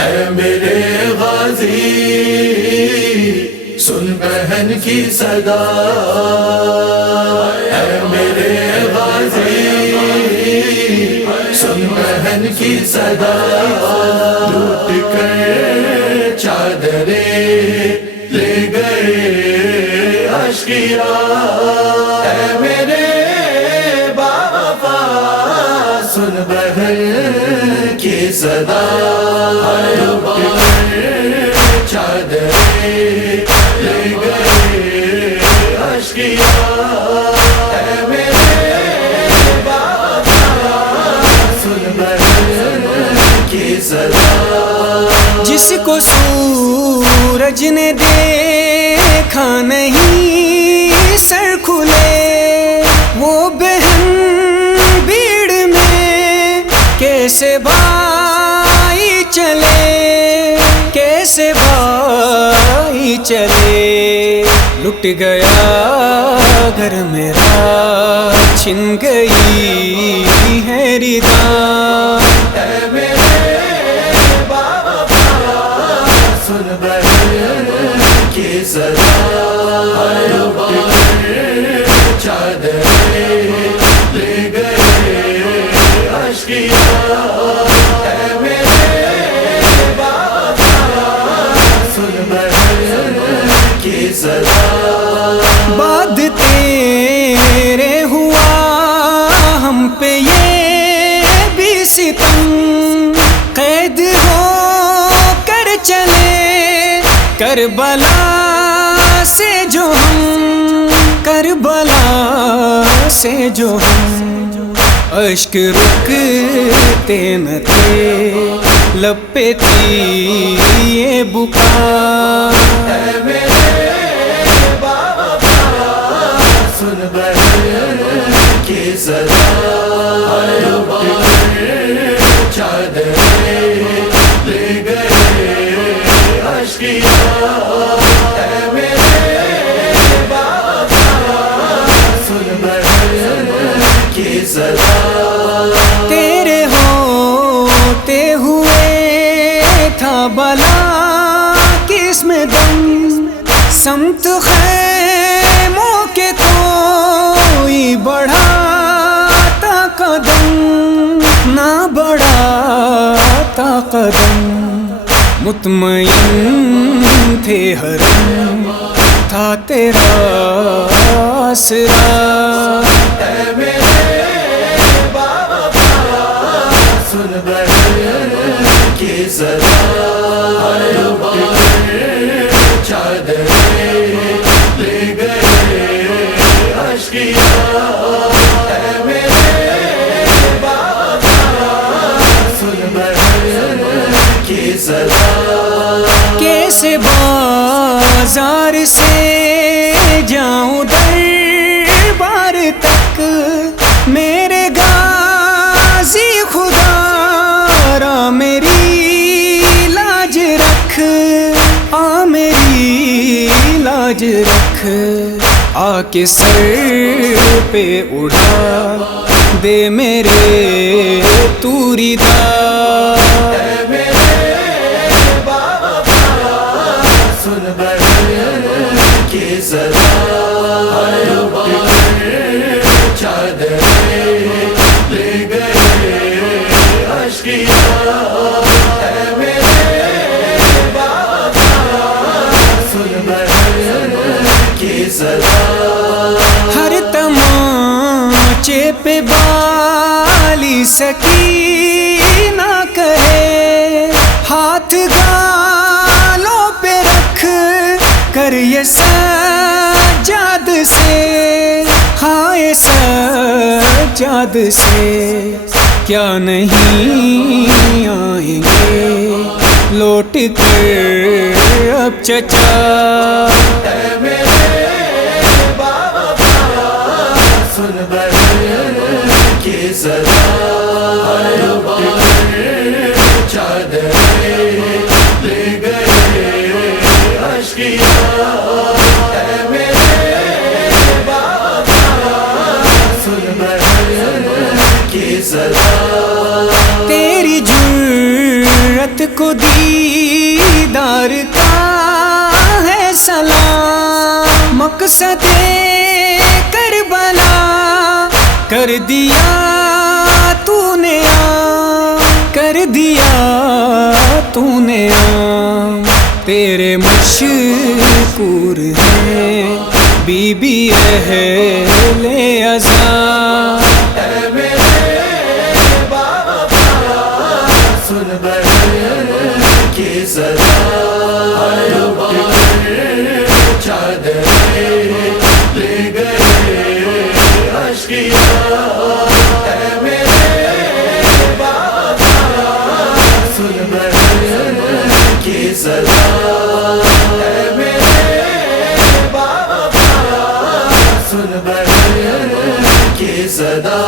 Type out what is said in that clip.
اے میرے غازی سن بہن کی صدا، اے میرے غازی سن بہن کی صدا، لوٹ کر چادریں لے گئے اشقیاء، اے میرے باوفا سن بہن کی صدا، لوٹ کر چادریں لے گئے اشقیاء، اے میرے باوفا سن بہن کی صدا۔ جس کو سورج نے دیکھا نہیں سر کھلے، وہ بہن بھیڑ میں کیسے بھائی چلے، کیسے بھائی چلے، لٹ گیا گھر میرا چھن گئی ہے ردا، اے میرے باوفا سن بہن کی صدا، لٹ کر چادریں لے گئے اشقیاء، اے میرے باوفا سن بہن کی صدا۔ بعد تیرے ہوا ہم پہ یہ بھی ستم، قید ہو کر چلے کربلا سے جو ہم، کربلا سے جو ہم، اشک رکتے نہ تھے لب پہ تھی یہ بکا، اے میرے باوفا سن بہن کی صدا، لٹ کر چادریں لے گئے اشقیاء، اے میرے باوفا سن بہن کی صدا۔ تیرے ہوتے ہوئے تھا بلا کس میں دم، سمت خیموں کے کوئی بڑھاتا قدم، نہ بڑھاتا قدم، مطمئن تھے حرم تھا تیرا آسرا، اے میرے باوفا سن بہن کی صدا، لٹ کر چادریں لے گئے اشقیاء، اے میرے باوفا سن بہن کی صدا۔ کیسے بازار سے جاؤں دربار تک، میرے غازی خدا را میری لاج رکھ، آ میری لاج رکھ، آ کے سر پہ اڑا دے میرے توری دا، اے میرے باوفا سن بہن کی صدا، لٹ کر چادریں لے گئے اشقیاء، اے میرے باوفا سن بہن کی صدا۔ ہر تماچے پہ بالی سکینہ کرے، ہاتھ گالوں پہ رکھ کر یہ سجاد سے، ہاں یہ سجاد سے، کیا نہیں آئیں گے لوٹ کر اب چچا، اے میرے باوفا سن بہن کی صدا، لٹ کر چادریں لے گئے اشقیاء، اے میرے باوفا سن بہن کی صدا۔ تیری جرأت کو دی دیدار کا ہے سلام، مقصد کربلا کر دیا تو نے عام، کر دیا تو نے عام، تیرے مشکور ہیں بی بی اہل عزا، سن بہر کی صدا، چادریں لے گئے اشکیاں، اے میرے بابا سن بہر کی صدا، اے میرے بابا سن بہر کی صدا۔